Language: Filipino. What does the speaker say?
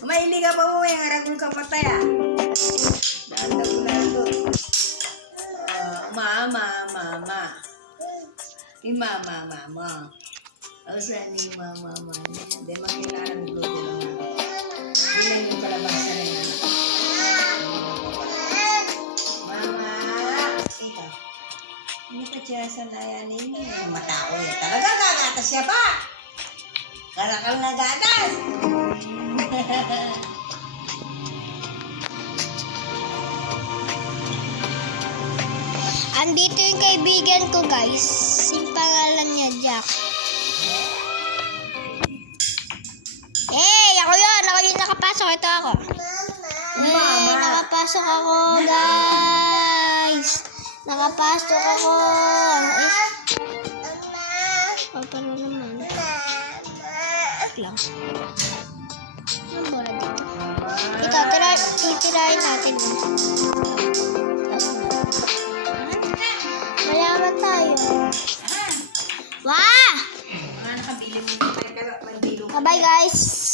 Maili ka pa mo yung aragong kapatay ah. Danda ko na ito. Mama. Mama. O saan ni mama. Hindi makilarang luto lang ako. Bilang yung kalabasa rin ako. Mama. Ito. Hindi pa siya sanayanin. Mata ko eh. Talaga nagatas siya pa. Karakal nagatas. Andito yung kaibigan ko, guys. Yung pangalan niya, Jack. Ako yun. Ako yung nakapasok. Ito ako. Mama. Nakapasok ako, guys. Nakapasok ako. Paano naman? Lang. Ano ba dito? Ito, titirahin natin. Mayaman tayo. Wah! Mga nakabili mo. Bye guys!